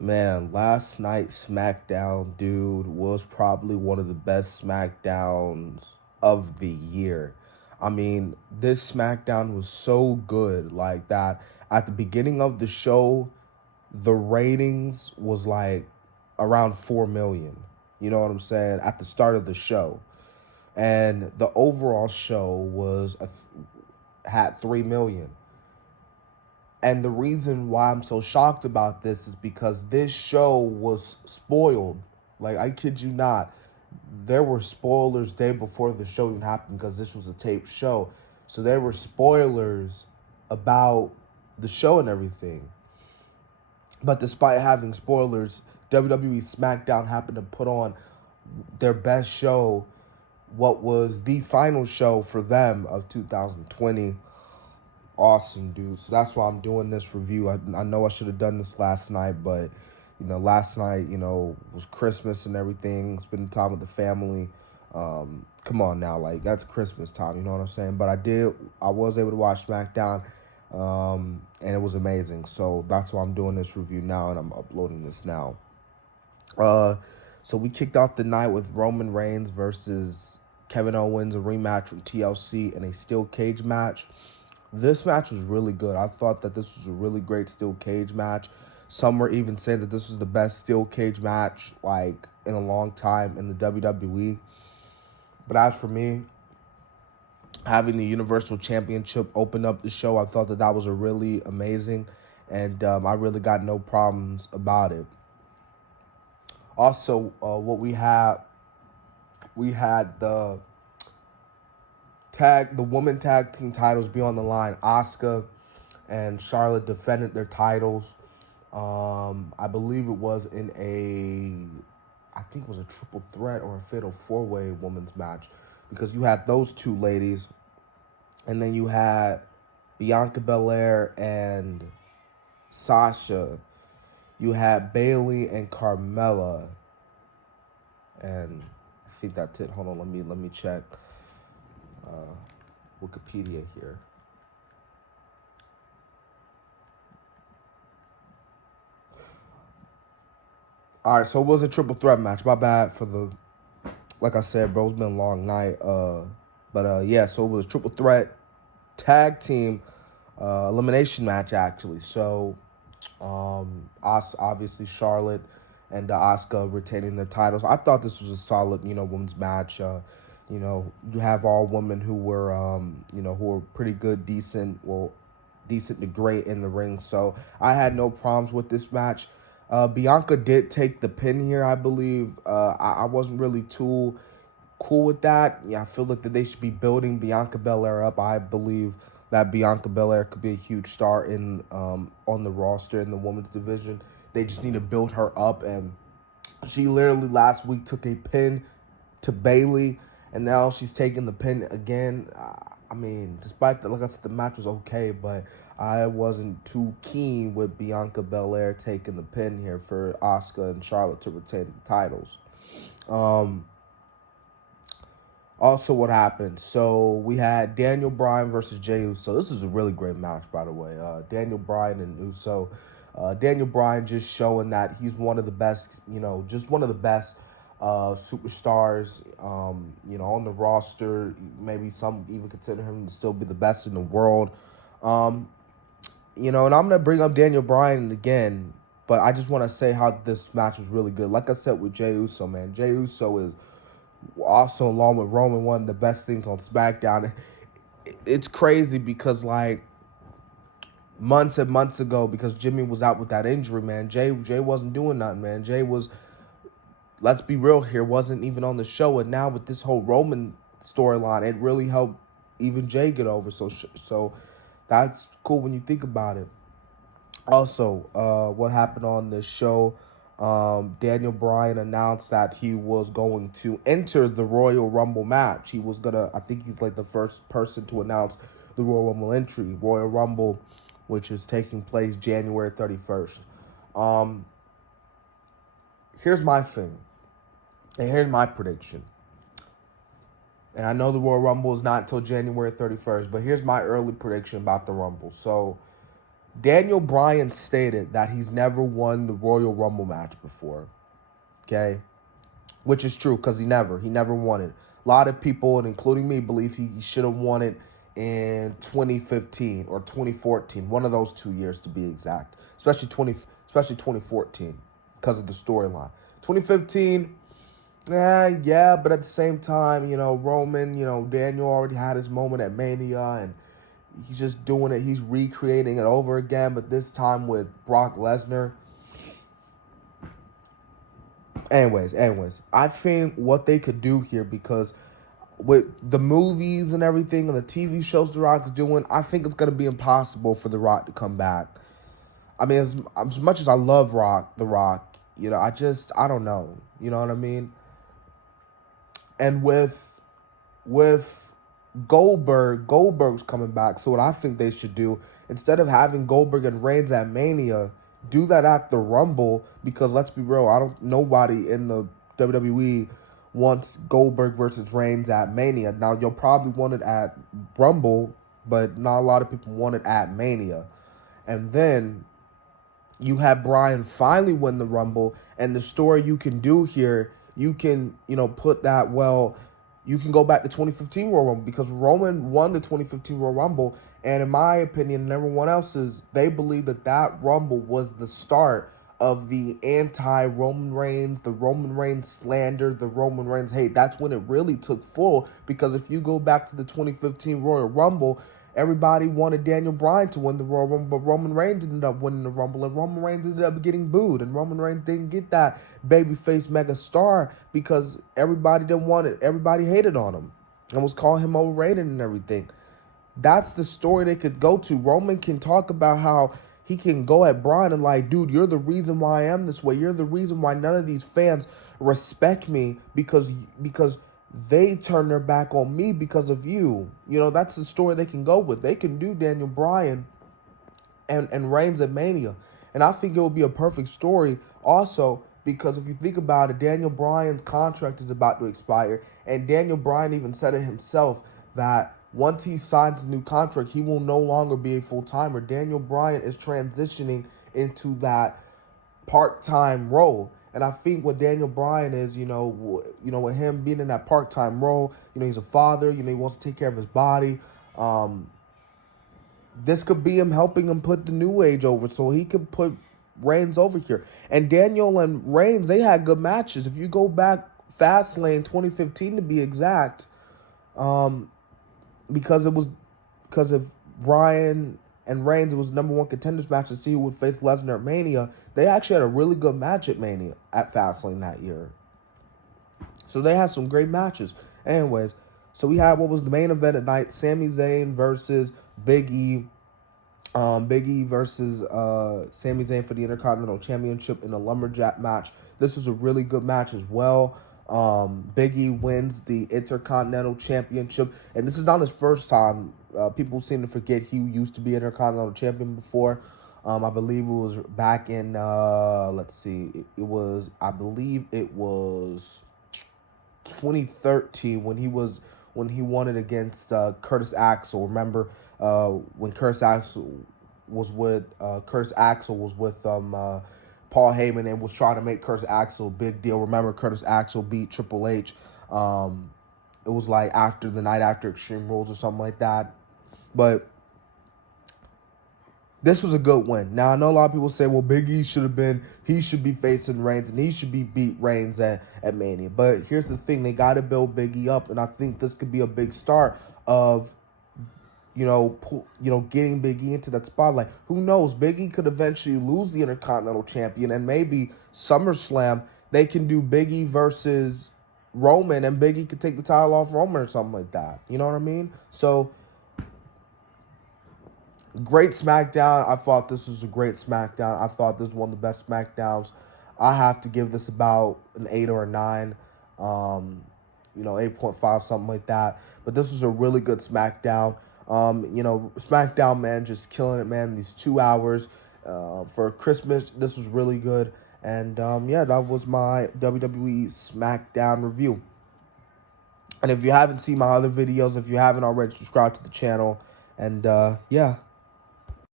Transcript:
Man, last night's Smackdown, dude, was probably one of the best Smackdowns of the year. I mean, this Smackdown was so good, like that. At the beginning of the show, the ratings was like around 4 million. You know what I'm saying? At the start of the show. And the overall show had 3 million. And the reason why I'm so shocked about this is because this show was spoiled. Like, I kid you not. There were spoilers day before the show even happened because this was a taped show. So there were spoilers about the show and everything. But despite having spoilers, WWE SmackDown happened to put on their best show, what was the final show for them of 2020. Awesome, dude. So that's why I'm doing this review. I know I should have done this last night, but last night, was Christmas and everything, spending time with the family. Come on now, like that's Christmas time, you know what I'm saying? But I was able to watch SmackDown, and it was amazing. So that's why I'm doing this review now, and I'm uploading this now. So we kicked off the night with Roman Reigns versus Kevin Owens, a rematch from TLC in a steel cage match. This match was really good. I thought that this was a really great steel cage match. Some were even saying that this was the best steel cage match like in a long time in the WWE. But as for me, having the Universal Championship open up the show, I thought that was a really amazing, and I really got no problems about it. Also, what we had the women tag team titles be on the line. Asuka and Charlotte defended their titles. I believe it was I think it was a triple threat or a fatal four-way women's match, because you had those two ladies, and then you had Bianca Belair and Sasha. You had Bayley and Carmella, and I think that's it. Hold on, let me check Wikipedia here. All right, so it was a triple threat match. My bad like I said, bro, it's been a long night. Yeah, so it was a triple threat tag team elimination match, actually. So, obviously Charlotte and Asuka retaining their titles. I thought this was a solid, women's match. You have all women who were, who were pretty good, decent to great in the ring. So I had no problems with this match. Bianca did take the pin here, I believe. I wasn't really too cool with that. Yeah, I feel like that they should be building Bianca Belair up. I believe that Bianca Belair could be a huge star on the roster in the women's division. They just need to build her up, and she literally last week took a pin to Bayley, and now she's taking the pin again. I mean, despite that, like I said, the match was okay, but I wasn't too keen with Bianca Belair taking the pin here for Asuka and Charlotte to retain the titles. Also, what happened? So we had Daniel Bryan versus Jey Uso. This is a really great match, by the way. Daniel Bryan and Uso. Daniel Bryan just showing that he's one of the best, just one of the best superstars, on the roster. Maybe some even consider him to still be the best in the world. And I'm going to bring up Daniel Bryan again, but I just want to say how this match was really good. Like I said with Jey Uso, man, Jey Uso is also, along with Roman, one of the best things on SmackDown. It's crazy because, like, months and months ago, because Jimmy was out with that injury, man, Jay wasn't doing nothing, man. Jay was, let's be real here, wasn't even on the show. And now with this whole Roman storyline, it really helped even Jay get over. So that's cool when you think about it. Also, what happened on the show, Daniel Bryan announced that he was going to enter the Royal Rumble match. He was going to, I think he's like the first person to announce the Royal Rumble entry. Royal Rumble, which is taking place January 31st. Here's my thing, and here's my prediction. And I know the Royal Rumble is not until January 31st, but here's my early prediction about the Rumble. So, Daniel Bryan stated that he's never won the Royal Rumble match before. Okay? Which is true, because he never won it. A lot of people, and including me, believe he should have won it in 2015 or 2014. One of those 2 years to be exact. Especially 2014, because of the storyline. 2015, yeah, but at the same time, Roman, Daniel already had his moment at Mania, and he's just doing it. He's recreating it over again, but this time with Brock Lesnar. Anyways, I think what they could do here, because with the movies and everything and the TV shows The Rock is doing, I think it's going to be impossible for The Rock to come back. I mean, as much as I love The Rock, I don't know. You know what I mean? And with Goldberg's coming back. So what I think they should do, instead of having Goldberg and Reigns at Mania, do that at the Rumble, because let's be real, nobody in the WWE wants Goldberg versus Reigns at Mania. Now, you'll probably want it at Rumble, but not a lot of people want it at Mania. And then you have Bryan finally win the Rumble, and the story you can do here, you can, put that, you can go back to 2015 Royal Rumble, because Roman won the 2015 Royal Rumble, and in my opinion and everyone else's, they believe that Rumble was the start of the anti-Roman Reigns, the Roman Reigns slander, the Roman Reigns hate. That's when it really took full, because if you go back to the 2015 Royal Rumble, everybody wanted Daniel Bryan to win the Royal Rumble, but Roman Reigns ended up winning the Rumble, and Roman Reigns ended up getting booed, and Roman Reigns didn't get that babyface mega star because everybody didn't want it. Everybody hated on him and was calling him overrated and everything. That's the story they could go to. Roman can talk about how he can go at Bryan and like, dude, you're the reason why I am this way. You're the reason why none of these fans respect me, because they turn their back on me because of you. That's the story they can go with. They can do Daniel Bryan and Reigns at Mania. And I think it would be a perfect story also, because if you think about it, Daniel Bryan's contract is about to expire. And Daniel Bryan even said it himself that once he signs a new contract, he will no longer be a full-timer. Daniel Bryan is transitioning into that part-time role. And I think what Daniel Bryan is, with him being in that part-time role, he's a father, he wants to take care of his body. This could be him helping him put the New Age over, so he could put Reigns over here. And Daniel and Reigns, they had good matches. If you go back, Fastlane 2015 to be exact, because of Bryan and Reigns, it was #1 contenders match to see who would face Lesnar at Mania. They actually had a really good match at Mania at Fastlane that year. So they had some great matches. Anyways, so we had what was the main event at night: Sami Zayn versus Big E. Big E versus Sami Zayn for the Intercontinental Championship in a lumberjack match. This was a really good match as well. Big E wins the Intercontinental Championship, and this is not his first time. People seem to forget he used to be Intercontinental Champion before. I believe it was back in, I believe it was 2013 when he won it against Curtis Axel. Remember when Curtis Axel was with Paul Heyman and was trying to make Curtis Axel a big deal. Remember, Curtis Axel beat Triple H. It was like after the night after Extreme Rules or something like that. But this was a good win. Now, I know a lot of people say, well, Big E should be facing Reigns and he should be beat Reigns at Mania. But here's the thing, they got to build Big E up, and I think this could be a big start of getting Big E into that spotlight. Who knows? Big E could eventually lose the Intercontinental Champion, and maybe SummerSlam, they can do Big E versus Roman, and Big E could take the title off Roman or something like that. You know what I mean? So, great SmackDown. I thought this was a great SmackDown. I thought this was one of the best SmackDowns. I have to give this about an 8 or a 9. 8.5, something like that. But this was a really good SmackDown. SmackDown, man, just killing it, man. These 2 hours for Christmas, this was really good. And, that was my WWE SmackDown review. And if you haven't seen my other videos, if you haven't already, subscribed to the channel. And,